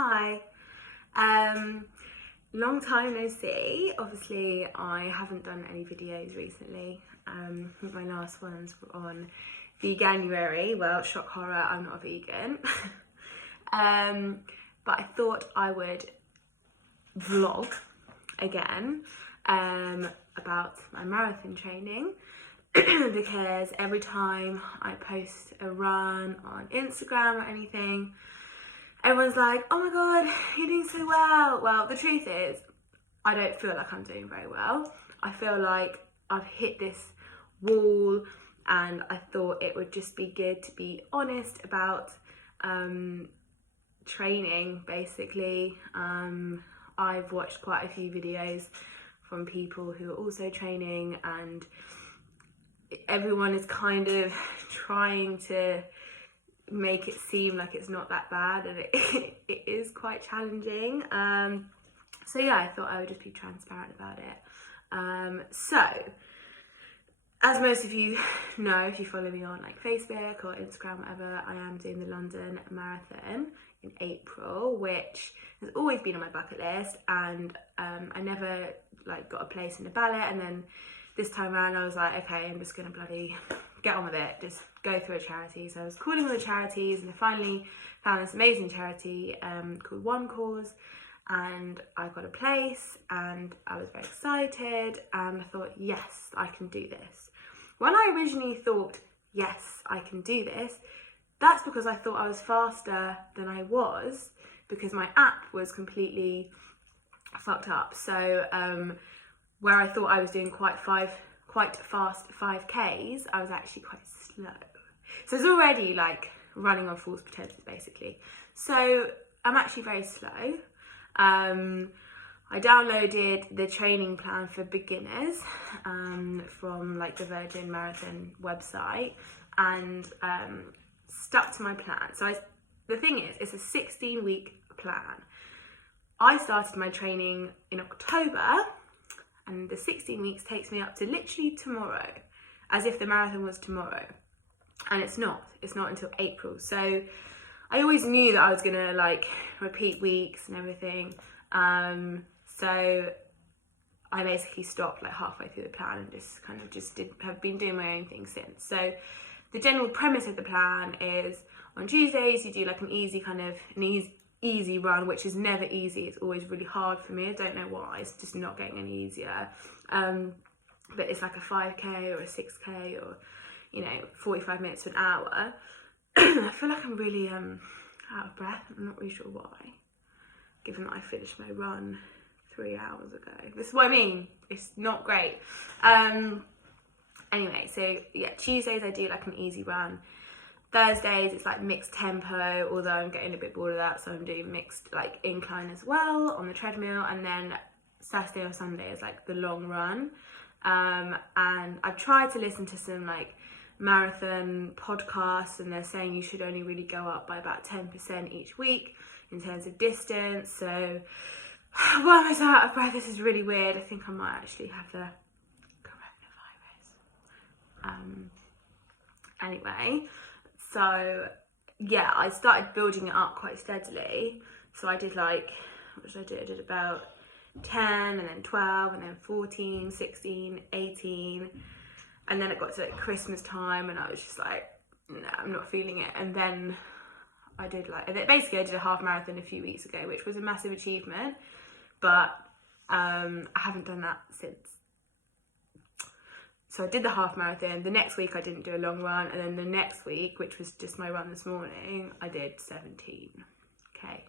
Hi. Long time no see. Obviously, I haven't done any videos recently. My last ones were on Veganuary. Well, shock horror, I'm not a vegan. But I thought I would vlog again about my marathon training because every time I post a run on Instagram or anything, everyone's like, oh my god, you're doing so well. Well, the truth is, I don't feel like I'm doing very well. I feel like I've hit this wall, and I thought it would just be good to be honest about training, basically. I've watched quite a few videos from people who are also training, and everyone is kind of trying to make it seem like it's not that bad, and it is quite challenging. So yeah, I thought I would just be transparent about it. So as most of you know, if you follow me on like Facebook or Instagram, whatever, I am doing the London Marathon in April, which has always been on my bucket list, and I never like got a place in the ballot, and then this time around I was like, okay, I'm just gonna bloody get on with it, just go through a charity. So I was calling all the charities, and I finally found this amazing charity called One Cause, and I got a place, and I was very excited, and I thought, yes, I can do this. When I originally thought, yes, I can do this, that's because I thought I was faster than I was, because my app was completely fucked up. So where I thought I was doing quite fast 5Ks, I was actually quite slow. So it's already like running on false pretenses, basically. So I'm actually very slow. I downloaded the training plan for beginners from like the Virgin Marathon website, and stuck to my plan. So the thing is, it's a 16-week plan. I started my training in October, and the 16 weeks takes me up to literally tomorrow, as if the marathon was tomorrow. And it's not until April. So I always knew that I was gonna like repeat weeks and everything. So I basically stopped like halfway through the plan and have been doing my own thing since. So the general premise of the plan is on Tuesdays you do like an easy run, which is never easy. It's always really hard for me. I don't know why. It's just not getting any easier. But it's like a 5K or a 6K, or 45 minutes to an hour. I feel like I'm really out of breath. I'm not really sure why, given that I finished my run 3 hours ago. This is what I mean. It's not great. Anyway, so yeah, Tuesdays I do like an easy run. Thursdays it's like mixed tempo, although I'm getting a bit bored of that, so I'm doing mixed like incline as well on the treadmill. And then Saturday or Sunday is like the long run. And I've tried to listen to some like marathon podcasts, and they're saying you should only really go up by about 10% each week in terms of distance. So why am I so out of breath? This is really weird. I think I might actually have the coronavirus. Anyway, so yeah, I started building it up quite steadily. So I did like, what did I do? I did about 10, and then 12, and then 14, 16, 18. And then it got to like Christmas time, and I was just like, no, I'm not feeling it. And then I did a half marathon a few weeks ago, which was a massive achievement. But I haven't done that since. So I did the half marathon. The next week I didn't do a long run, and then the next week, which was just my run this morning, I did 17K,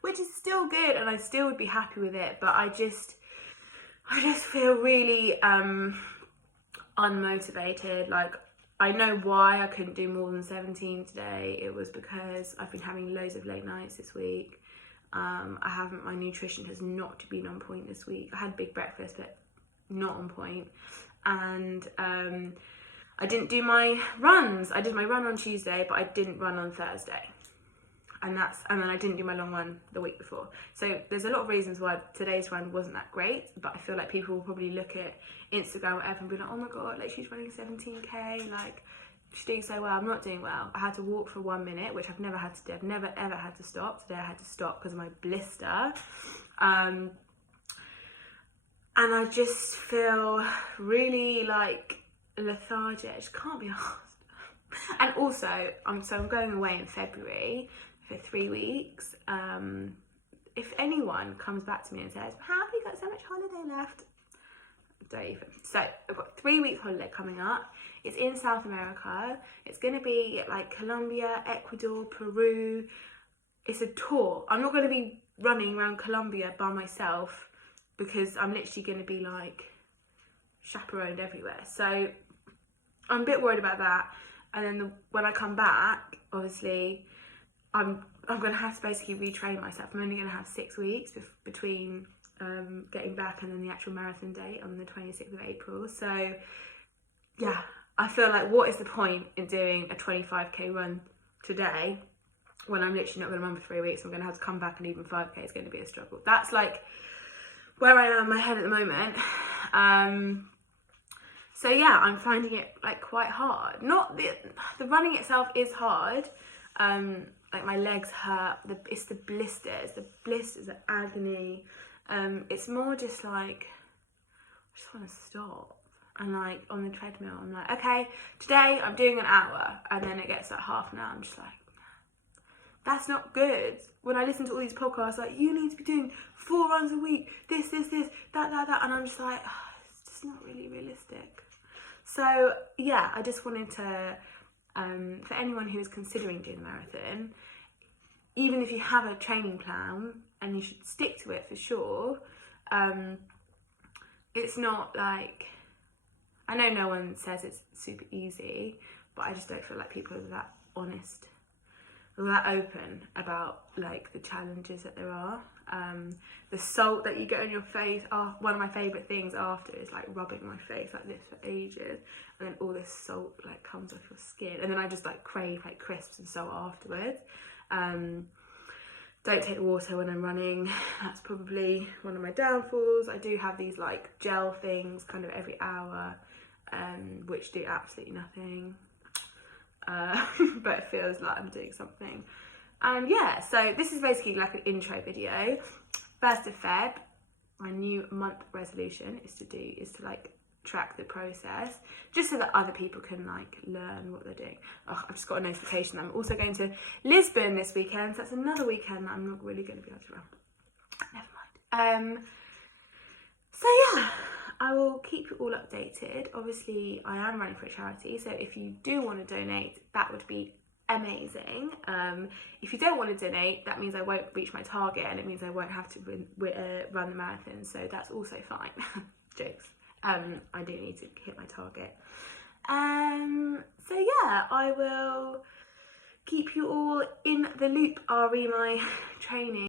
which is still good, and I still would be happy with it. But I just feel really unmotivated. Like, I know why I couldn't do more than 17 today. It was because I've been having loads of late nights this week. My nutrition has not been on point this week. I had big breakfast, but not on point. And I didn't do my runs. I did my run on Tuesday, but I didn't run on Thursday. And then I didn't do my long run the week before. So there's a lot of reasons why today's run wasn't that great, but I feel like people will probably look at Instagram or whatever and be like, oh my god, like she's running 17K, like she's doing so well, I'm not doing well. I had to walk for 1 minute, which I've never had to do. I've never ever had to stop. Today I had to stop because of my blister. And I just feel really like lethargic. I just can't be asked. And also, I'm going away in February for 3 weeks. If anyone comes back to me and says, how have you got so much holiday left? Don't even. So I've got 3 weeks holiday coming up. It's in South America. It's going to be like Colombia, Ecuador, Peru. It's a tour. I'm not going to be running around Colombia by myself because I'm literally going to be like chaperoned everywhere. So I'm a bit worried about that. And then when I come back, obviously, I'm going to have to basically retrain myself. I'm only going to have 6 weeks between getting back and then the actual marathon date on the 26th of April. So yeah, I feel like what is the point in doing a 25k run today when I'm literally not going to run for 3 weeks? I'm going to have to come back, and even 5k is going to be a struggle. That's like where I am in my head at the moment. So yeah, I'm finding it like quite hard. Not the running itself is hard. Like my legs hurt. It's the blisters. The blisters are agony. It's more just like I just want to stop. And like on the treadmill, I'm like, okay, today I'm doing an hour, and then it gets like half an hour. I'm just like, that's not good. When I listen to all these podcasts, like, you need to be doing 4 runs a week, this, that, and I'm just like, oh, it's just not really realistic. So yeah, I just wanted to, for anyone who is considering doing a marathon, even if you have a training plan, and you should stick to it for sure, it's not like, I know no one says it's super easy, but I just don't feel like people are that honest, that open about like the challenges that there are. The salt that you get on your face, one of my favourite things after is like rubbing my face like this for ages, and then all this salt like comes off your skin, and then I just like crave like crisps and salt afterwards. Don't take water when I'm running. That's probably one of my downfalls. I do have these like gel things kind of every hour, which do absolutely nothing. But it feels like I'm doing something. And yeah, so this is basically like an intro video. 1st of Feb, my new month resolution is to like track the process, just so that other people can like learn what they're doing. Oh, I've just got a notification. I'm also going to Lisbon this weekend, so that's another weekend that I'm not really going to be able to run. Never mind. So yeah, I will keep you all updated. Obviously, I am running for a charity, so if you do want to donate, that would be amazing. If you don't want to donate, that means I won't reach my target, and it means I won't have to run the marathon, so that's also fine. Jokes. I do need to hit my target. So yeah, I will keep you all in the loop re my training.